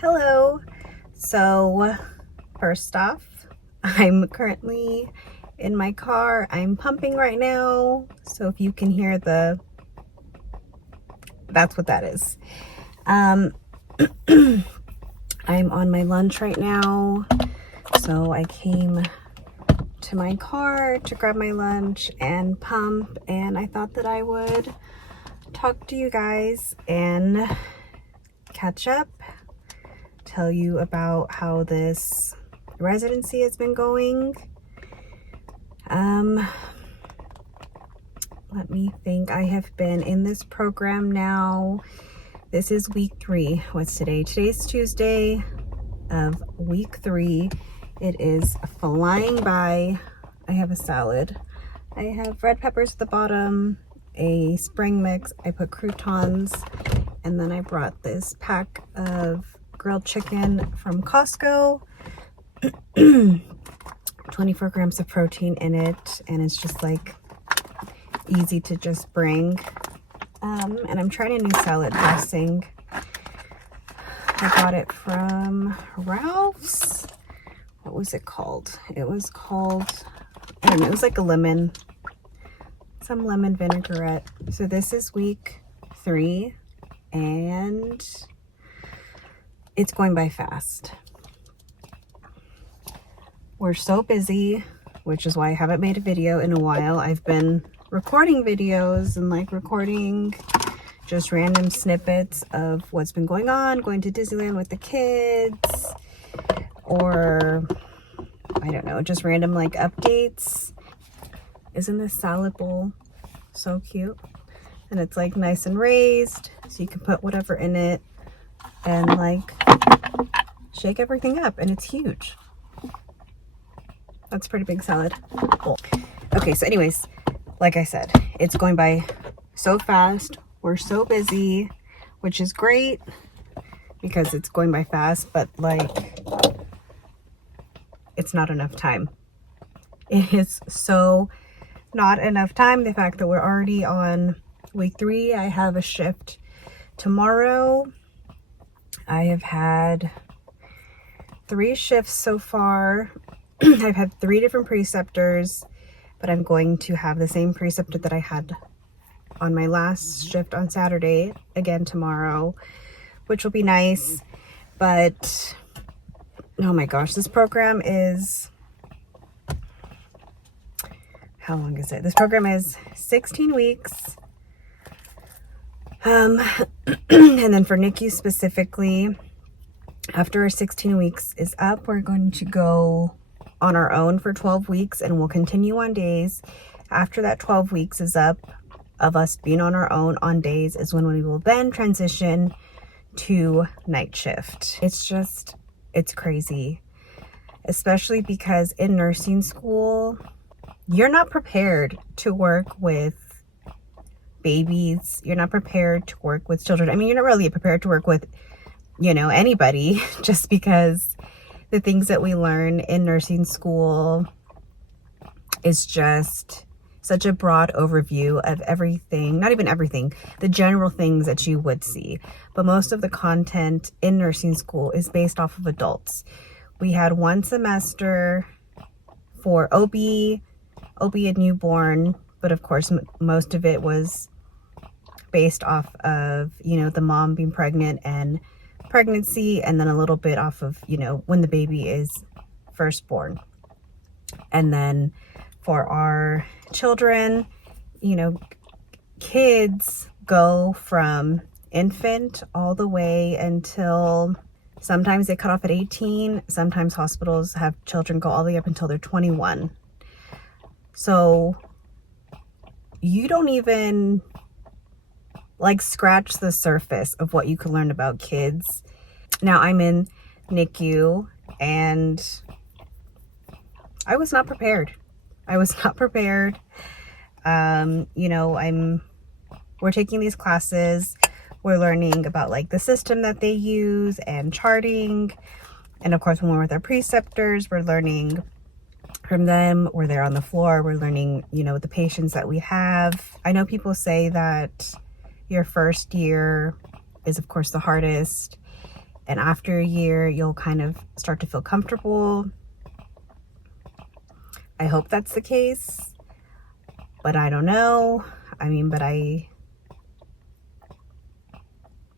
Hello. So first off, I'm currently in my car. I'm pumping right now. So if you can hear that's what that is. I'm on my lunch right now. So I came to my car to grab my lunch and pump, and I thought that I would talk to you guys and catch up, tell you about how this residency has been going. Let me think. I have been in this program now. This is week 3. What's today? Today's Tuesday of week 3. It is flying by. I have a salad. I have red peppers at the bottom, a spring mix. I put croutons, and then I brought this pack of grilled chicken from Costco. 24 grams of protein in it, and it's just like easy to just bring. And I'm trying a new salad dressing. I got it from Ralph's. What was it called? It was called, I don't know, it was like some lemon vinaigrette. So this is week 3, and it's going by fast. We're so busy, which is why I haven't made a video in a while. I've been recording videos and like recording just random snippets of what's been going on, going to Disneyland with the kids, or I don't know, just random like updates. Isn't this salad bowl so cute? And it's like nice and raised, so you can put whatever in it and like shake everything up, and it's huge. That's a pretty big salad bowl. Okay, so anyways, like I said, it's going by so fast. We're so busy, which is great because it's going by fast, but like it's not enough time. It is so not enough time. The fact that we're already on week 3, I have a shift tomorrow. I have had 3 shifts so far. I've had 3 different preceptors, but I'm going to have the same preceptor that I had on my last shift on Saturday again tomorrow, which will be nice. But oh my gosh, this program is, how long is it? This program is 16 weeks. And then for Nicu specifically, after our 16 weeks is up, we're going to go on our own for 12 weeks, and we'll continue on days. After that 12 weeks is up of us being on our own on days is when we will then transition to night shift. It's crazy, especially because in nursing school, you're not prepared to work with babies. You're not prepared to work with children. I mean, you're not really prepared to work with, anybody, just because the things that we learn in nursing school is just such a broad overview of everything, not even everything, the general things that you would see. But most of the content in nursing school is based off of adults. We had 1 semester for OB and newborn, but of course, most of it was based off of, the mom being pregnant and pregnancy, and then a little bit off of, when the baby is first born. And then for our children, kids go from infant all the way until, sometimes they cut off at 18. Sometimes hospitals have children go all the way up until they're 21. So you don't even like scratch the surface of what you can learn about kids. Now I'm in Nicu, and I was not prepared. We're taking these classes. We're learning about like the system that they use and charting. And of course, when we're with our preceptors, we're learning from them. We're there on the floor. We're learning, the patients that we have. I know people say that your first year is of course the hardest, And after a year, you'll kind of start to feel comfortable. I hope that's the case, but I don't know. I mean, but I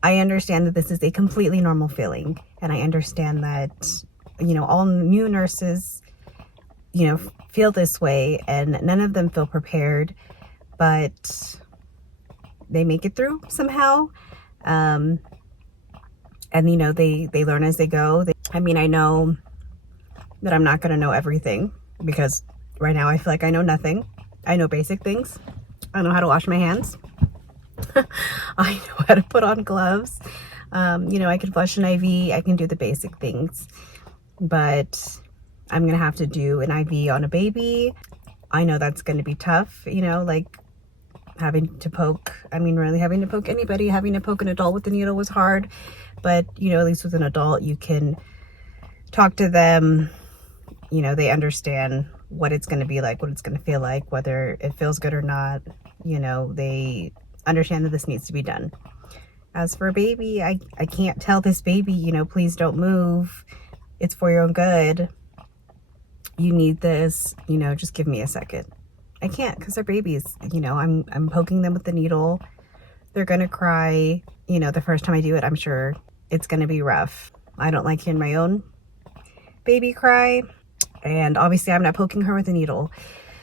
understand that this is a completely normal feeling. And I understand that, you know, all new nurses, you know, feel this way, and none of them feel prepared, but they make it through somehow. And, you know, they learn as they go. I mean, I know that I'm not going to know everything, because right now I feel like I know nothing. I know basic things. I know how to wash my hands. I know how to put on gloves. You know, I can flush an IV. I can do the basic things. But I'm going to have to do an IV on a baby. I know that's going to be tough, you know, like having to poke. I mean, really having to poke anybody. Having to poke an adult with the needle was hard. But, you know, at least with an adult, you can talk to them. You know, they understand what it's going to be like, what it's going to feel like, whether it feels good or not. You know, they understand that this needs to be done. As for a baby, I can't tell this baby, you know, please don't move. It's for your own good. You need this, you know, just give me a second. I can't, because they're babies. You know, I'm poking them with the needle. They're going to cry. You know, the first time I do it, I'm sure it's going to be rough. I don't like hearing my own baby cry. And obviously I'm not poking her with a needle.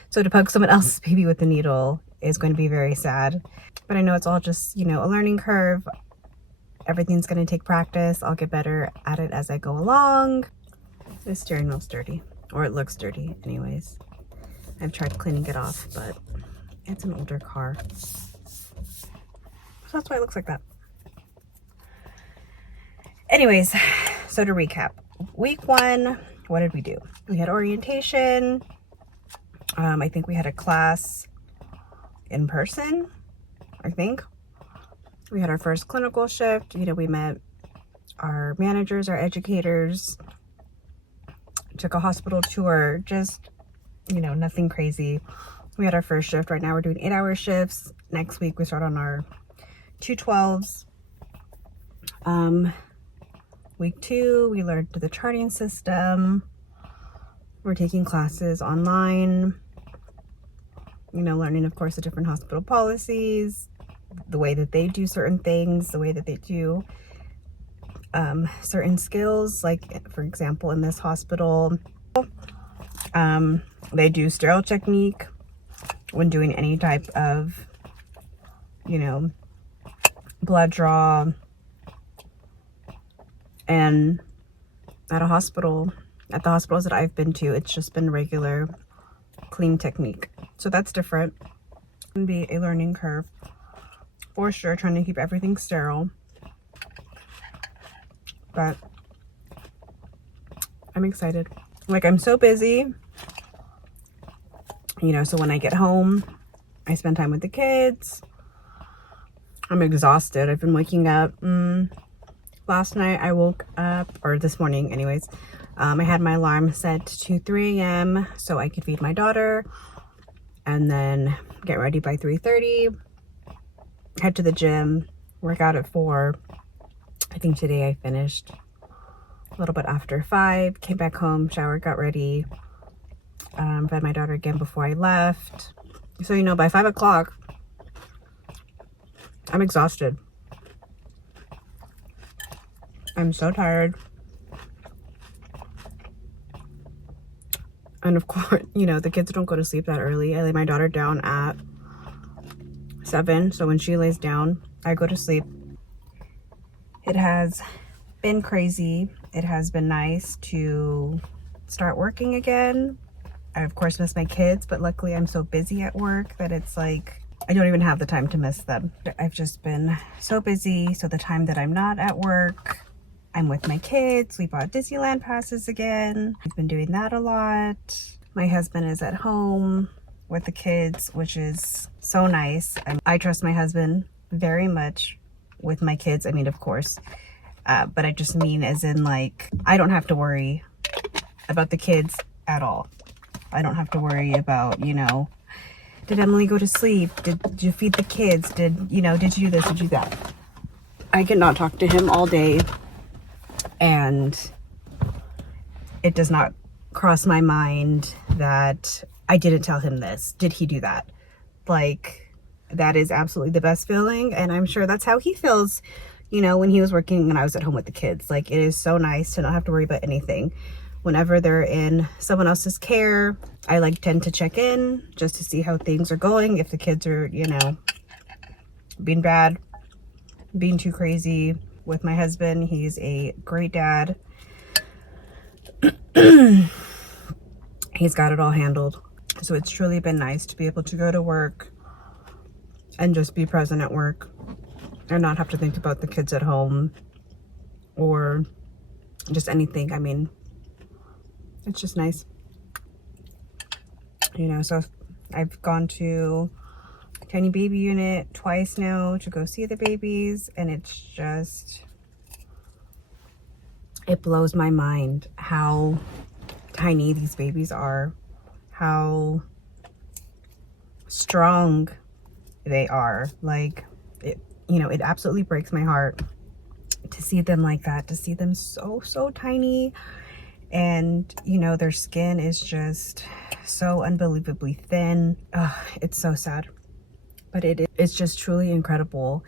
So to poke someone else's baby with a needle is going to be very sad. But I know it's all just, you know, a learning curve. Everything's going to take practice. I'll get better at it as I go along. The steering wheel's dirty, or it looks dirty anyways. I've tried cleaning it off, but it's an older car. So that's why it looks like that. Anyways, so to recap, week 1, what did we do? We had orientation. I think we had a class in person, I think. We had our first clinical shift. You know, we met our managers, our educators, took a hospital tour, just, you know, nothing crazy. We had our first shift. Right now we're doing 8-hour shifts. Next week we start on our 212s. Week 2, we learned the charting system. We're taking classes online. You know, learning, of course, the different hospital policies, the way that they do certain things, the way that they do certain skills. Like, for example, in this hospital, they do sterile technique when doing any type of, you know, blood draw. And at the hospitals that I've been to, it's just been regular clean technique. So that's different. It can be a learning curve for sure, trying to keep everything sterile. But I'm excited. Like, I'm so busy, you know, so when I get home, I spend time with the kids. I'm exhausted. I've been waking up. Last night I woke up, or this morning anyways, I had my alarm set to 3 a.m. so I could feed my daughter and then get ready by 3:30, head to the gym, work out at 4. I think today I finished a little bit after 5, came back home, showered, got ready, fed my daughter again before I left. So, you know, by 5 o'clock, I'm exhausted. I'm so tired. And of course, you know, the kids don't go to sleep that early. I lay my daughter down at 7. So when she lays down, I go to sleep. It has been crazy. It has been nice to start working again. I, of course, miss my kids, but luckily I'm so busy at work that it's like I don't even have the time to miss them. I've just been so busy. So the time that I'm not at work, I'm with my kids. We bought Disneyland passes again. I've been doing that a lot. My husband is at home with the kids, which is so nice. I trust my husband very much with my kids. I mean, of course, but I just mean as in, like, I don't have to worry about the kids at all. I don't have to worry about, you know, did Emily go to sleep? Did you feed the kids? Did you do this? Did you do that? I cannot talk to him all day And it does not cross my mind that I didn't tell him this. Did he do that? Like, that is absolutely the best feeling. And I'm sure that's how he feels, you know, when he was working and I was at home with the kids. Like, it is so nice to not have to worry about anything. Whenever they're in someone else's care, I like tend to check in just to see how things are going. If the kids are, you know, being bad, being too crazy. With my husband, he's a great dad. He's got it all handled. So it's truly been nice to be able to go to work and just be present at work and not have to think about the kids at home or just anything. I mean, it's just nice. You know, so I've gone to tiny baby unit twice now to go see the babies, and it's just, it blows my mind how tiny these babies are, how strong they are. Like, it, you know, it absolutely breaks my heart to see them like that, to see them so tiny. And you know, their skin is just so unbelievably thin. It's so sad, but it's just truly incredible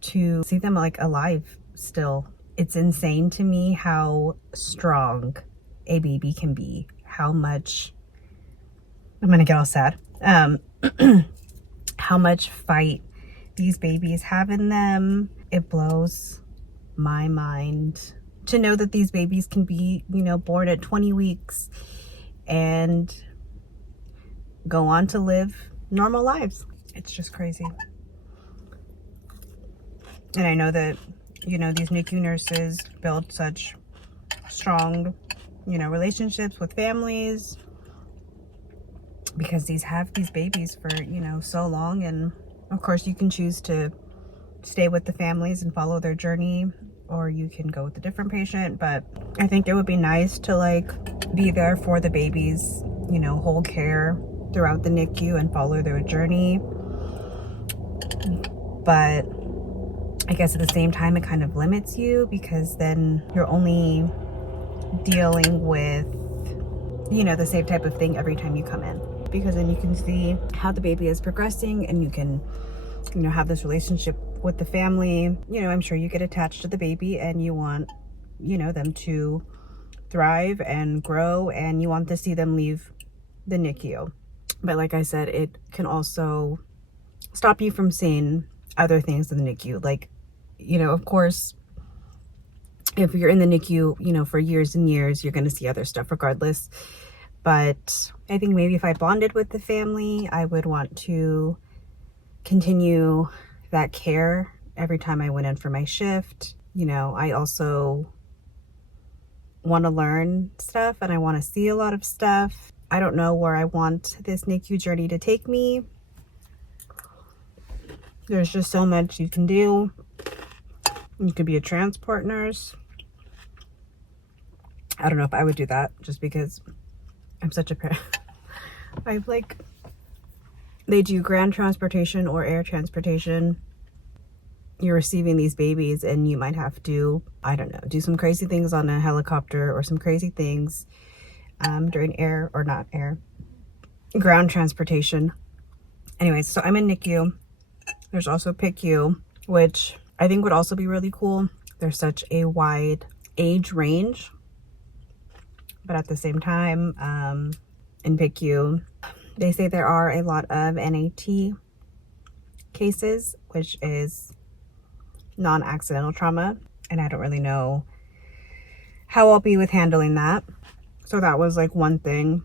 to see them like alive still. It's insane to me how strong a baby can be, how much, I'm gonna get all sad, how much fight these babies have in them. It blows my mind to know that these babies can be, you know, born at 20 weeks and go on to live normal lives. It's just crazy. And I know that, you know, these NICU nurses build such strong, you know, relationships with families because these have these babies for, you know, so long. And of course you can choose to stay with the families and follow their journey, or you can go with a different patient. But I think it would be nice to like be there for the babies, you know, hold care throughout the NICU and follow their journey. But I guess at the same time, it kind of limits you because then you're only dealing with, you know, the same type of thing every time you come in, because then you can see how the baby is progressing and you can, you know, have this relationship with the family. You know, I'm sure you get attached to the baby and you want, you know, them to thrive and grow, and you want to see them leave the NICU. But like I said, it can also stop you from seeing other things in the NICU. Like, you know, of course, if you're in the NICU, you know, for years and years, you're going to see other stuff regardless. But I think maybe if I bonded with the family, I would want to continue that care every time I went in for my shift. You know, I also want to learn stuff and I want to see a lot of stuff. I don't know where I want this NICU journey to take me. There's just so much you can do. You could be a transport nurse. I don't know if I would do that just because I'm such a parent. I've like, they do ground transportation or air transportation. You're receiving these babies and you might have to, I don't know, do some crazy things on a helicopter or some crazy things during air or not air, ground transportation. Anyways, so I'm in NICU. There's also PICU, which I think would also be really cool. There's such a wide age range, but at the same time, in PICU, they say there are a lot of NAT cases, which is non-accidental trauma, and I don't really know how I'll be with handling that. So that was like one thing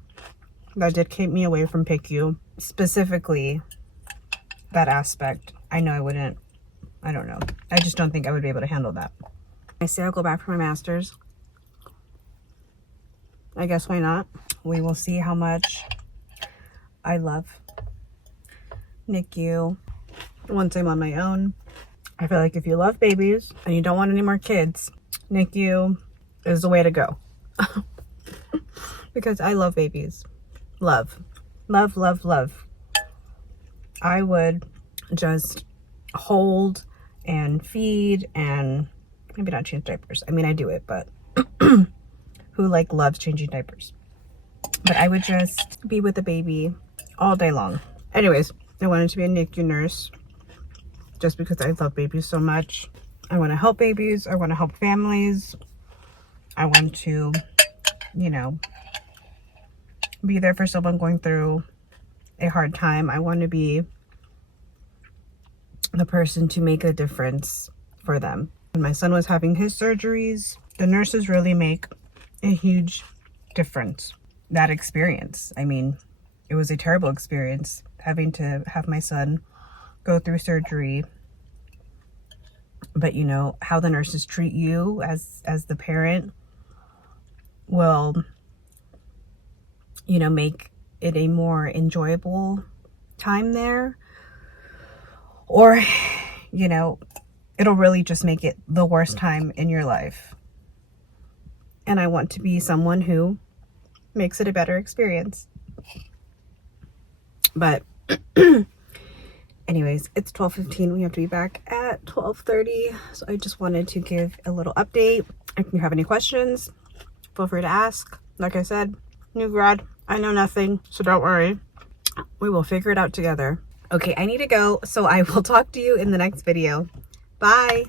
that did keep me away from PICU, specifically that aspect. I know I wouldn't, I don't know. I just don't think I would be able to handle that. I say I'll go back for my master's. I guess why not? We will see how much I love NICU once I'm on my own. I feel like if you love babies and you don't want any more kids, NICU is the way to go. Because I love babies. Love. Love, love, love. I would just hold and feed and maybe not change diapers. I mean, I do it, but who like loves changing diapers. But I would just be with the baby all day long. Anyways, I wanted to be a NICU nurse just because I love babies so much. I want to help babies. I want to help families. I want to, you know, be there for someone going through a hard time. I want to be the person to make a difference for them. When my son was having his surgeries, the nurses really make a huge difference. That experience, I mean, it was a terrible experience having to have my son go through surgery. But you know, how the nurses treat you as the parent will, you know, make it a more enjoyable time there. Or, you know, it'll really just make it the worst time in your life. And I want to be someone who makes it a better experience. But anyways, it's 12:15. We have to be back at 12:30. So I just wanted to give a little update. If you have any questions, feel free to ask. Like I said, new grad, I know nothing, so don't worry. We will figure it out together. Okay, I need to go, so I will talk to you in the next video. Bye.